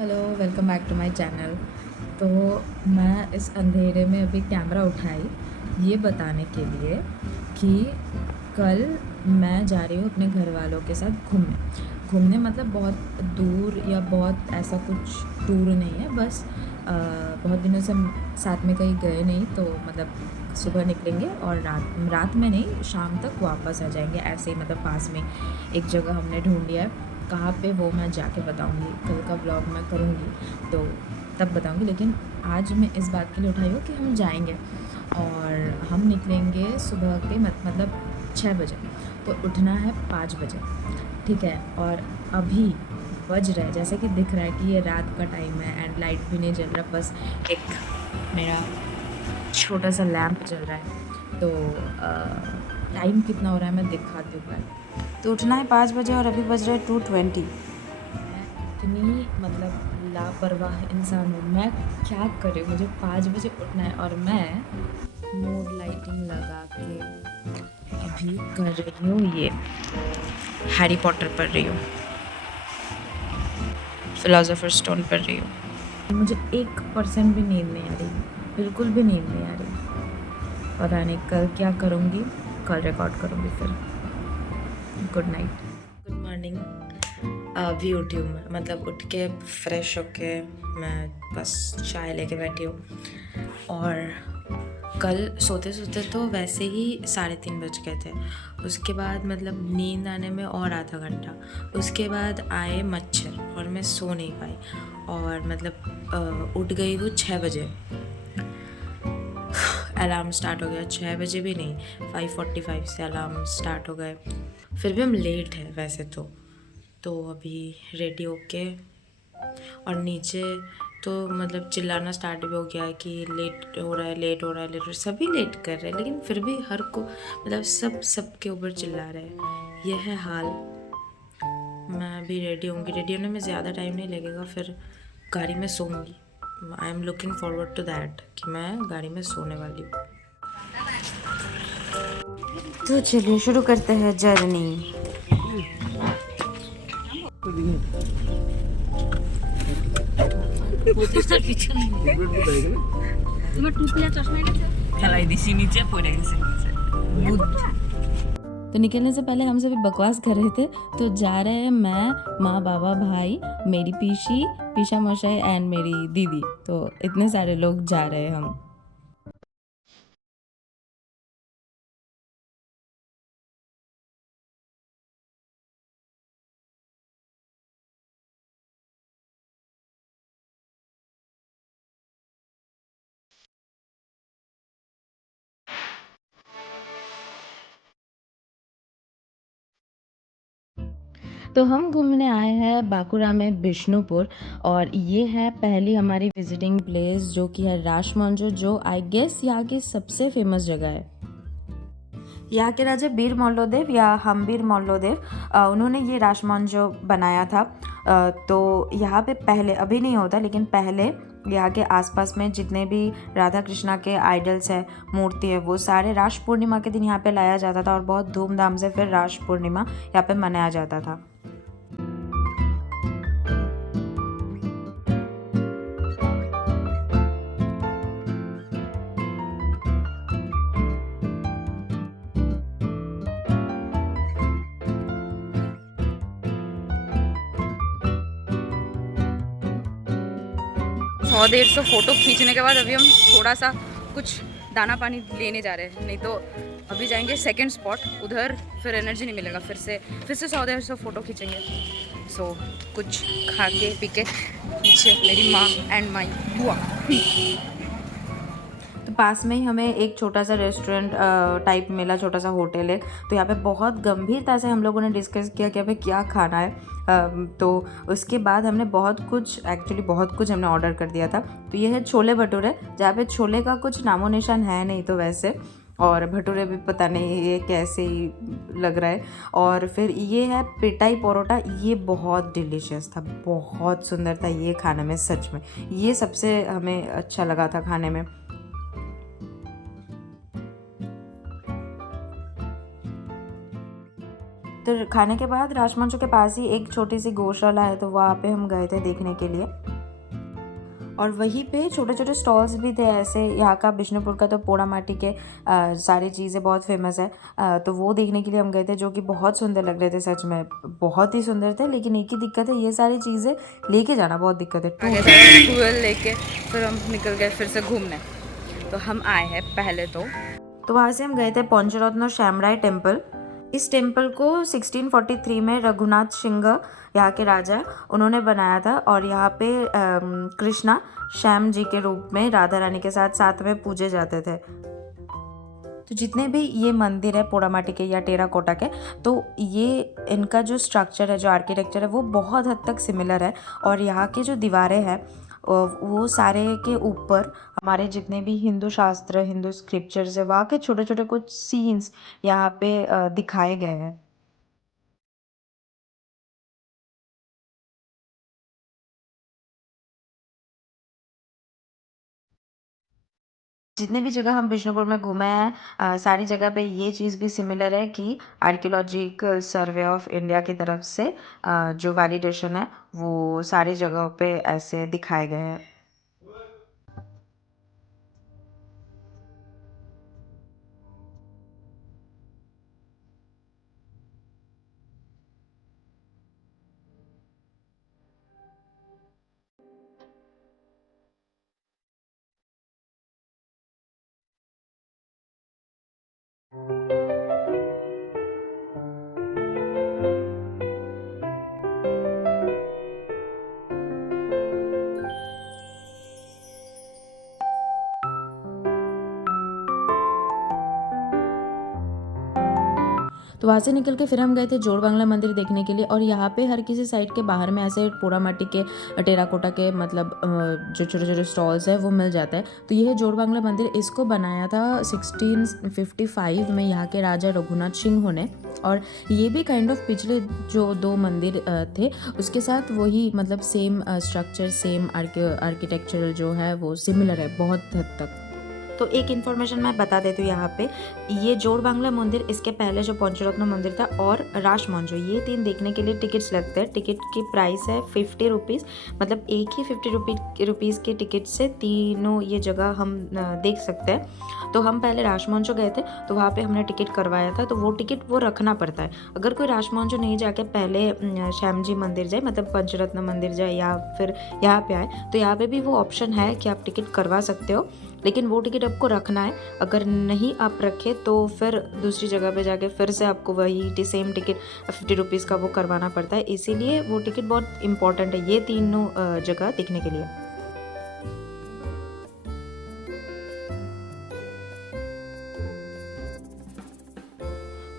Hello, welcome back to my channel. तो मैं इस अंधेरे में अभी कैमरा उठाई ये बताने के लिए कि कल मैं जा रही हूँ अपने घर वालों के साथ घूमने। घूमने मतलब बहुत दूर या बहुत ऐसा कुछ टूर नहीं है, बस बहुत दिनों से हम साथ में कहीं गए नहीं, तो मतलब सुबह निकलेंगे और रात रात में नहीं, शाम तक वापस आ जाएंगे। ऐसे ही मतलब पास में एक जगह हमने ढूंढ लिया है। कहाँ पे वो मैं जाके बताऊँगी, कल का व्लॉग मैं करूँगी तो तब बताऊँगी। लेकिन आज मैं इस बात के लिए उठाई हूँ कि हम जाएंगे और हम निकलेंगे सुबह के मतलब 6 बजे। तो उठना है 5 बजे, ठीक है। और अभी बज रहा है, जैसे कि दिख रहा है कि ये रात का टाइम है एंड लाइट भी नहीं जल रहा, बस एक मेरा छोटा सा लैंप जल रहा है। तो टाइम कितना हो रहा है मैं दिखाती हूँ पहले। तो उठना है 5 बजे और अभी बज रहा है 2:20। मैं इतनी मतलब लापरवाह इंसान हूँ, मैं क्या करूँ, मुझे 5 बजे उठना है और मैं मूड लाइटिंग लगा के अभी कर रही हूँ ये हैरी पॉटर पढ़ रही हूँ, फिलोसोफर स्टोन पढ़ रही हूँ। मुझे 1% भी नींद नहीं आ रही, बिल्कुल भी नींद नहीं आ रही। पता नहीं कल क्या करूँगी, कल रिकॉर्ड करूँगी फिर। Good night, good morning. अभी उठी हूँ मैं, मतलब उठ के फ्रेश होके मैं बस चाय लेके बैठी हूँ। और कल सोते सोते तो वैसे ही 3:30 बज गए थे। उसके बाद मतलब नींद आने में और आधा घंटा, उसके बाद आए मच्छर और मैं सो नहीं पाई। और मतलब उठ गई वो 6 बजे। अलार्म स्टार्ट हो गया, 6 बजे भी नहीं, 5:45 से अलार्म स्टार्ट हो गए। फिर भी हम लेट हैं वैसे तो अभी रेडी होके और नीचे तो मतलब चिल्लाना स्टार्ट भी हो गया है कि लेट हो रहा है, लेट हो रहा है, लेट हो रहा है। सभी लेट कर रहे हैं, लेकिन फिर भी हर को मतलब सब के ऊपर चिल्ला रहे हैं। यह है हाल। मैं अभी रेडी होंगी, रेडी होने में ज़्यादा टाइम नहीं लगेगा, फिर गाड़ी में सोऊंगी। I am looking forward to that कि मैं गाड़ी में सोने वाली हूँ। तो चलिए शुरू करते हैं जर्नी। খেলাই দিছি নিচে পড়ে গেছে নিচে বুদ্ধ। तो निकलने से पहले हम सभी बकवास कर रहे थे। तो जा रहे हैं मैं, माँ, बाबा, भाई, मेरी पीशी, पीशा मौसाई एंड मेरी दीदी। तो इतने सारे लोग जा रहे हैं हम। तो हम घूमने आए हैं बांकुड़ा में बिष्णुपुर, और ये है पहली हमारी विजिटिंग प्लेस जो कि है राजमंजो, जो आई गेस यहाँ की सबसे फेमस जगह है। यहाँ के राजा बीर मल्लदेव या हम्बीर मल्लदेव, उन्होंने ये राजमंजो बनाया था। तो यहाँ पे पहले, अभी नहीं होता लेकिन पहले यहाँ के आसपास में जितने भी राधा कृष्णा के आइडल्स है, मूर्ति है, वो सारे रास पूर्णिमा के दिन यहाँ पे लाया जाता था और बहुत धूमधाम से फिर रास पूर्णिमा यहाँ पे मनाया जाता था। सौ 150 फोटो खींचने के बाद अभी हम थोड़ा सा कुछ दाना पानी लेने जा रहे हैं, नहीं तो अभी जाएंगे सेकंड स्पॉट, उधर फिर एनर्जी नहीं मिलेगा, फिर से 100-150 फोटो खींचेंगे। सो कुछ खा के पी के पीछे मेरी माँ एंड माई बुआ। तो पास में ही हमें एक छोटा सा रेस्टोरेंट टाइप मिला, छोटा सा होटल है। तो यहाँ पे बहुत गंभीरता से हम लोगों ने डिस्कस किया कि हमें क्या खाना है। तो उसके बाद हमने बहुत कुछ हमने ऑर्डर कर दिया था। तो ये है छोले भटूरे, जहाँ पे छोले का कुछ नामो निशान है नहीं तो वैसे, और भटूरे भी पता नहीं ये कैसे ही लग रहा है। और फिर ये है पिटाई परोठा, ये बहुत डिलीशियस था, बहुत सुंदर था ये खाने में, सच में ये सबसे हमें अच्छा लगा था खाने में। तो फिर खाने के बाद राजमंचो के पास ही एक छोटी सी गौशाला है, तो वहाँ पे हम गए थे देखने के लिए। और वहीं पे छोटे छोटे स्टॉल्स भी थे ऐसे। यहाँ का बिष्णुपुर का तो पोड़ा माटी के सारी चीज़ें बहुत फेमस है, तो वो देखने के लिए हम गए थे, जो कि बहुत सुंदर लग रहे थे, सच में बहुत ही सुंदर थे। लेकिन एक ही दिक्कत है, ये सारी चीज़ें लेके जाना बहुत दिक्कत है। आगे जाकर ट्वेल लेके फिर हम निकल गए फिर से घूमने। तो हम आए हैं पहले तो वहाँ से हम गए थे पंचरत्न श्यामराय टेम्पल। इस टेम्पल को 1643 में रघुनाथ सिंह, यहाँ के राजा, उन्होंने बनाया था। और यहाँ पे कृष्णा श्याम जी के रूप में राधा रानी के साथ साथ में पूजे जाते थे। तो जितने भी ये मंदिर है पोड़ामाटी के या टेराकोटा के, तो ये इनका जो स्ट्रक्चर है, जो आर्किटेक्चर है, वो बहुत हद तक सिमिलर है। और यहाँ की जो दीवारें हैं वो सारे के ऊपर हमारे जितने भी हिंदू शास्त्र, हिंदू स्क्रिप्चर्स है, वहाँ के छोटे छोटे कुछ सीन्स यहाँ पे दिखाए गए हैं। जितने भी जगह हम बिष्णुपुर में घूमे हैं, सारी जगह पे ये चीज़ भी सिमिलर है कि आर्कियोलॉजिकल सर्वे ऑफ इंडिया की तरफ से जो वैलिडेशन है वो सारी जगहों पे ऐसे दिखाए गए हैं। तो वहाँ से निकल के फिर हम गए थे जोड़बांगला मंदिर देखने के लिए। और यहाँ पे हर किसी साइड के बाहर में ऐसे पोड़ामाटी के टेराकोटा के मतलब जो छोटे छोटे स्टॉल्स है वो मिल जाता है। तो ये है जोड़बांगला मंदिर। इसको बनाया था 1655 में यहाँ के राजा रघुनाथ सिंह ने। और ये भी काइंड ऑफ पिछले जो दो मंदिर थे उसके साथ वही मतलब सेम स्ट्रक्चर, सेम आर्किटेक्चर जो है वो सिमिलर है बहुत हद तक। तो एक इन्फॉर्मेशन मैं बता देती हूँ यहाँ पे, ये जोड़बांगला मंदिर, इसके पहले जो पंचरत्न मंदिर था और राजमंचो, ये तीन देखने के लिए टिकट्स लगते हैं। टिकट की प्राइस है 50 रुपीज़, मतलब एक ही 50 रुपीज़ के टिकट से तीनों ये जगह हम देख सकते हैं। तो हम पहले राजमंचो गए थे, तो वहाँ पे हमने टिकट करवाया था, तो वो टिकट वो रखना पड़ता है। अगर कोई राजमंचो नहीं जाके पहले श्याम जी मंदिर जाए, मतलब पंचरत्न मंदिर जाए या फिर यहाँ पे आए, तो यहाँ पे भी वो ऑप्शन है कि आप टिकट करवा सकते हो, लेकिन वो टिकट आपको रखना है। अगर नहीं आप रखे तो फिर दूसरी जगह पे जाके फिर से आपको वही सेम टिकट 50 रुपीज़ का वो करवाना पड़ता है। इसीलिए वो टिकट बहुत इंपॉर्टेंट है ये तीनों जगह देखने के लिए।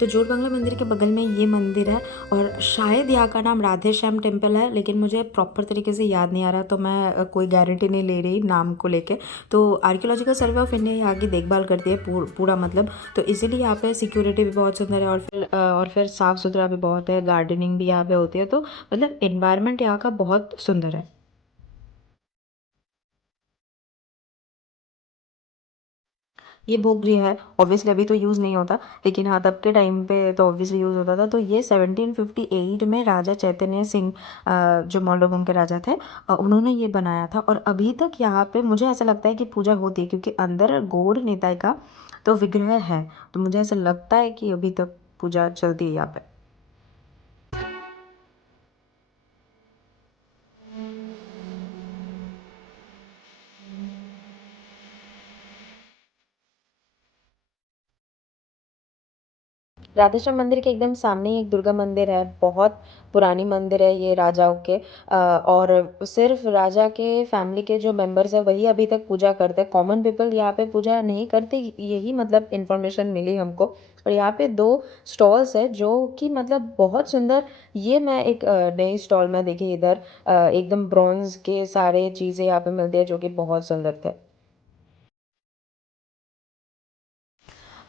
तो जोड़बांगला मंदिर के बगल में ये मंदिर है और शायद यहाँ का नाम राधे श्याम टेम्पल है, लेकिन मुझे प्रॉपर तरीके से याद नहीं आ रहा, तो मैं कोई गारंटी नहीं ले रही नाम को लेके। तो आर्कियोलॉजिकल सर्वे ऑफ इंडिया यहाँ की देखभाल करती है पूरा मतलब, तो इसीलिए यहाँ पे सिक्योरिटी भी बहुत सुंदर है और फिर साफ़ सुथरा भी बहुत है, गार्डनिंग भी यहाँ पे होती है, तो मतलब इन्वायरमेंट यहाँ का बहुत सुंदर है। ये भोग गृह है, ऑब्वियसली अभी तो यूज़ नहीं होता, लेकिन हाँ तब के टाइम पे तो ऑब्वियसली यूज़ होता था। तो ये 1758 में राजा चैतन्य सिंह जो मल्लभूम के राजा थे, उन्होंने ये बनाया था। और अभी तक यहाँ पे मुझे ऐसा लगता है कि पूजा होती है, क्योंकि अंदर गौड़ निताई का तो विग्रह है, तो मुझे ऐसा लगता है कि अभी तक पूजा चलती है यहाँ पे। राधेश्याम मंदिर के एकदम सामने ही एक दुर्गा मंदिर है, बहुत पुरानी मंदिर है ये राजाओं के, और सिर्फ राजा के फैमिली के जो मेंबर्स हैं वही अभी तक पूजा करते हैं। कॉमन पीपल यहाँ पे पूजा नहीं करते, यही मतलब इन्फॉर्मेशन मिली हमको। और यहाँ पे दो स्टॉल्स है जो कि मतलब बहुत सुंदर। ये मैं एक नई स्टॉल में देखी इधर, एकदम ब्रॉन्ज के सारे चीज़ें यहाँ पे मिलती है जो कि बहुत सुंदर थे।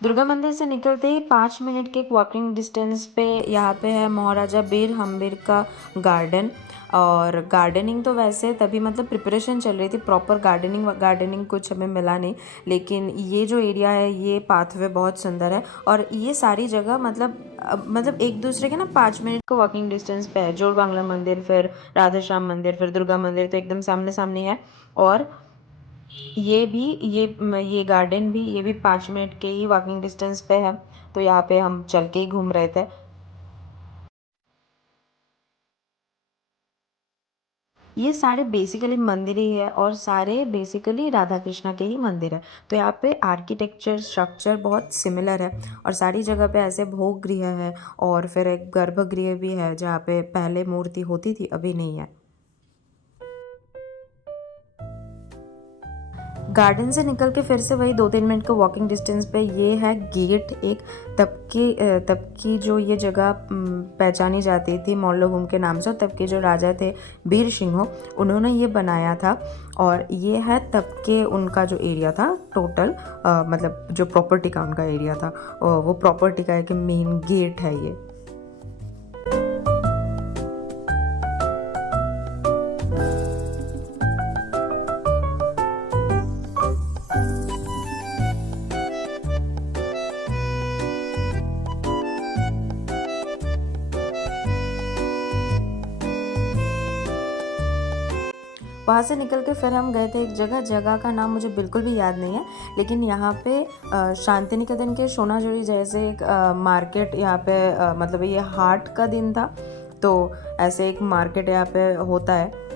दुर्गा मंदिर से निकलते ही 5 मिनट के वॉकिंग डिस्टेंस पे यहाँ पे है महाराजा बीर हम्बीर का गार्डन। और गार्डनिंग तो वैसे तभी मतलब प्रिपरेशन चल रही थी, प्रॉपर गार्डनिंग कुछ हमें मिला नहीं, लेकिन ये जो एरिया है ये पाथवे बहुत सुंदर है। और ये सारी जगह मतलब एक दूसरे के ना 5 मिनट का वॉकिंग डिस्टेंस पे है। जोड़ बांग्ला मंदिर, फिर राधे श्याम मंदिर, फिर दुर्गा मंदिर, तो एकदम सामने सामने है। और ये भी ये गार्डन भी, ये भी 5 मिनट के ही वॉकिंग डिस्टेंस पे है। तो यहाँ पे हम चल के ही घूम रहे थे। ये सारे बेसिकली मंदिर ही है और सारे बेसिकली राधा कृष्णा के ही मंदिर है। तो यहाँ पे आर्किटेक्चर स्ट्रक्चर बहुत सिमिलर है। और सारी जगह पे ऐसे भोग गृह है और फिर एक गर्भगृह भी है जहाँ पे पहले मूर्ति होती थी, अभी नहीं है। गार्डन से निकल के फिर से वही 2-3 मिनट का वॉकिंग डिस्टेंस पे ये है गेट एक। तब की जो ये जगह पहचानी जाती थी मल्लभूम के नाम से, और तब के जो राजा थे बीर सिंह, उन्होंने ये बनाया था। और ये है तब के उनका जो एरिया था टोटल, मतलब जो प्रॉपर्टी का उनका एरिया था, वो प्रॉपर्टी का एक मेन गेट है ये। वहाँ से निकल के फिर हम गए थे एक जगह का नाम मुझे बिल्कुल भी याद नहीं है, लेकिन यहाँ पे शांति निकेतन के सोनाझुरी जैसे एक मार्केट यहाँ पे, मतलब ये हाट का दिन था तो ऐसे एक मार्केट यहाँ पे होता है।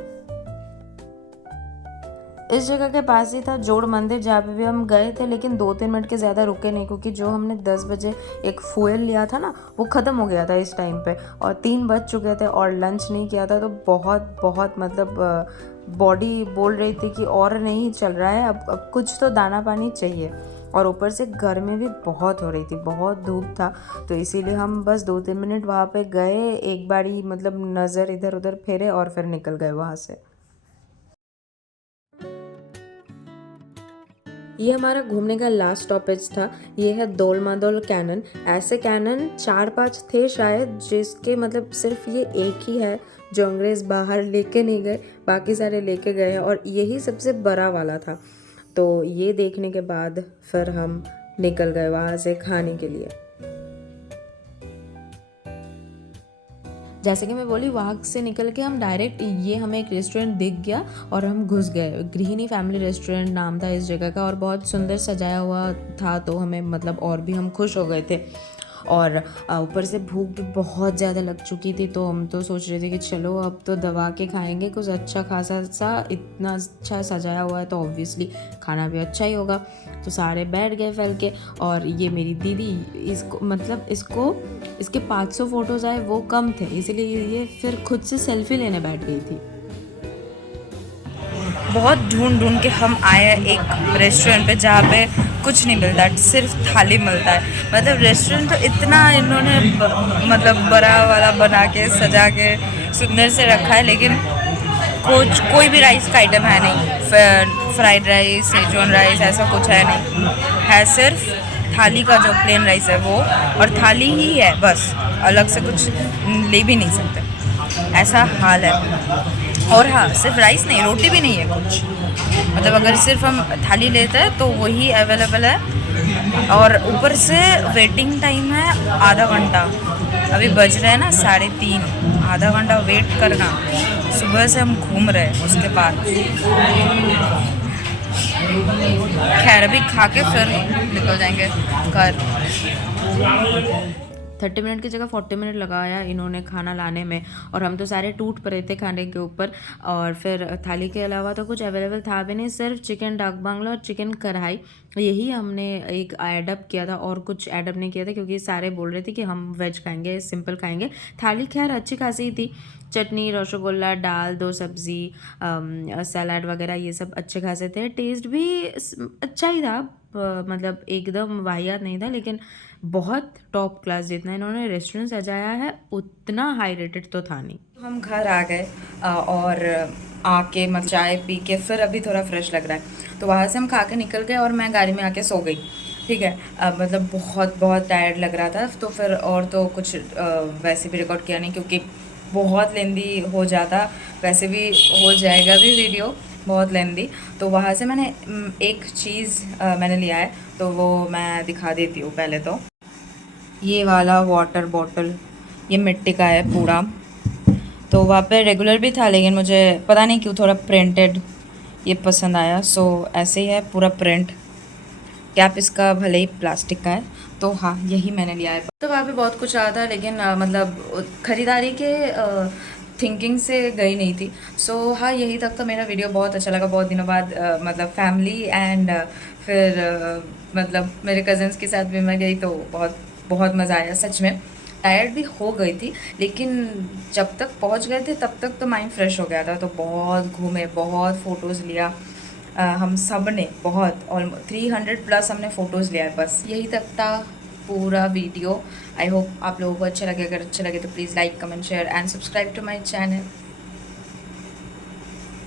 इस जगह के पास ही था जोड़ मंदिर, जहाँ पे भी हम गए थे, लेकिन 2-3 मिनट के ज़्यादा रुके नहीं, क्योंकि जो हमने 10 बजे एक फ्यूल लिया था ना, वो ख़त्म हो गया था इस टाइम पे, और 3 बज चुके थे और लंच नहीं किया था। तो बहुत मतलब बॉडी बोल रही थी कि और नहीं चल रहा है, अब कुछ तो दाना पानी चाहिए। और ऊपर से गर्मी भी बहुत हो रही थी, बहुत धूप था। तो इसीलिए हम बस 2-3 मिनट वहाँ पे गए, एक बारी मतलब नज़र इधर उधर फेरे और फिर निकल गए वहाँ से। ये हमारा घूमने का लास्ट स्टॉपेज था। ये है दौल मादौल कैनन। ऐसे कैनन 4-5 थे शायद, जिसके मतलब सिर्फ ये एक ही है जो अंग्रेज़ बाहर लेके नहीं गए, बाकी सारे लेके गए हैं, और यही सबसे बड़ा वाला था। तो ये देखने के बाद फिर हम निकल गए वहाँ से खाने के लिए। जैसे कि मैं बोली, वहाँ से निकल के हम डायरेक्ट, ये हमें एक रेस्टोरेंट दिख गया और हम घुस गए। गृहिणी फैमिली रेस्टोरेंट नाम था इस जगह का, और बहुत सुंदर सजाया हुआ था, तो हमें मतलब और भी हम खुश हो गए थे। और ऊपर से भूख भी बहुत ज़्यादा लग चुकी थी, तो हम तो सोच रहे थे कि चलो अब तो दबा के खाएंगे कुछ अच्छा खासा सा, इतना अच्छा सजाया हुआ है तो ऑब्वियसली खाना भी अच्छा ही होगा। तो सारे बैठ गए फैल के, और ये मेरी दीदी, इसके 500 फ़ोटोज़ आए वो कम थे, इसलिए ये फिर खुद से सेल्फी लेने बैठ गई थी। बहुत ढूंढ के हम आए एक रेस्टोरेंट पे जहाँ पे कुछ नहीं मिलता, सिर्फ थाली मिलता है। मतलब रेस्टोरेंट तो इतना इन्होंने मतलब बड़ा वाला बना के सजा के सुंदर से रखा है, लेकिन कोई भी राइस का आइटम है नहीं। फ्राइड राइस, सेजवान राइस ऐसा कुछ है नहीं, है सिर्फ थाली का जो प्लेन राइस है वो, और थाली ही है बस, अलग से कुछ ले भी नहीं सकते, ऐसा हाल है। और हाँ, सिर्फ राइस नहीं, रोटी भी नहीं है कुछ, मतलब अगर सिर्फ हम थाली लेते हैं तो वही अवेलेबल है। और ऊपर से वेटिंग टाइम है आधा घंटा, अभी बज रहे हैं ना 3:30, आधा घंटा वेट करना। सुबह से हम घूम रहे हैं उसके बाद। खैर अभी खा के फिर निकल जाएंगे घर। 30 मिनट की जगह 40 मिनट लगाया इन्होंने खाना लाने में, और हम तो सारे टूट पड़े थे खाने के ऊपर। और फिर थाली के अलावा तो कुछ अवेलेबल था भी नहीं, सिर्फ चिकन डाक बांग्ला और चिकन कढ़ाई, यही हमने एक एडअप किया था, और कुछ एडअप नहीं किया था, क्योंकि सारे बोल रहे थे कि हम वेज खाएंगे, सिंपल खाएंगे। थाली खैर अच्छी खासी थी, चटनी, रसगुल्ला, दाल, 2 सब्ज़ी, सलाद वगैरह, ये सब अच्छे खासे थे। टेस्ट भी अच्छा ही था, मतलब एकदम वाहियात नहीं था, लेकिन बहुत टॉप क्लास। जितना इन्होंने रेस्टोरेंट सजाया है उतना हाई रेटेड तो था नहीं। हम घर आ गए और आके चाय पी के फिर अभी थोड़ा फ्रेश लग रहा है, तो वहाँ से हम खा के निकल गए और मैं गाड़ी में आके सो गई। ठीक है। मतलब बहुत बहुत टायर्ड लग रहा था, तो फिर और तो कुछ वैसे भी रिकॉर्ड किया नहीं, क्योंकि बहुत लेंदी हो जाता, वैसे भी हो जाएगा भी वीडियो बहुत लेंदी। तो वहाँ से मैंने एक चीज़ मैंने लिया है, तो वो मैं दिखा देती हूँ पहले तो। ये वाला वाटर बॉटल, ये मिट्टी का है पूरा। तो वहाँ पे रेगुलर भी था, लेकिन मुझे पता नहीं क्यों थोड़ा प्रिंटेड ये पसंद आया। सो ऐसे ही है पूरा प्रिंट, कैप इसका भले ही प्लास्टिक का है। तो हाँ, यही मैंने लिया है। तो वहाँ पे बहुत कुछ आया था, लेकिन मतलब ख़रीदारी के थिंकिंग से गई नहीं थी। सो हाँ, यही तक तो मेरा वीडियो बहुत अच्छा लगा, बहुत दिनों बाद मतलब फैमिली एंड फिर मतलब मेरे कज़न्स के साथ भी मैं गई, तो बहुत बहुत मज़ा आया सच में। टायर्ड भी हो गई थी, लेकिन जब तक पहुंच गए थे तब तक तो माइंड फ्रेश हो गया था। तो बहुत घूमे, बहुत फ़ोटोज़ लिया हम सब ने, बहुत ऑलमोस्ट 300 प्लस हमने फ़ोटोज़ लिया है। बस यही तक था पूरा वीडियो। आई होप आप लोगों को अच्छा लगे। अगर अच्छा लगे तो please like, comment, share and subscribe to my channel.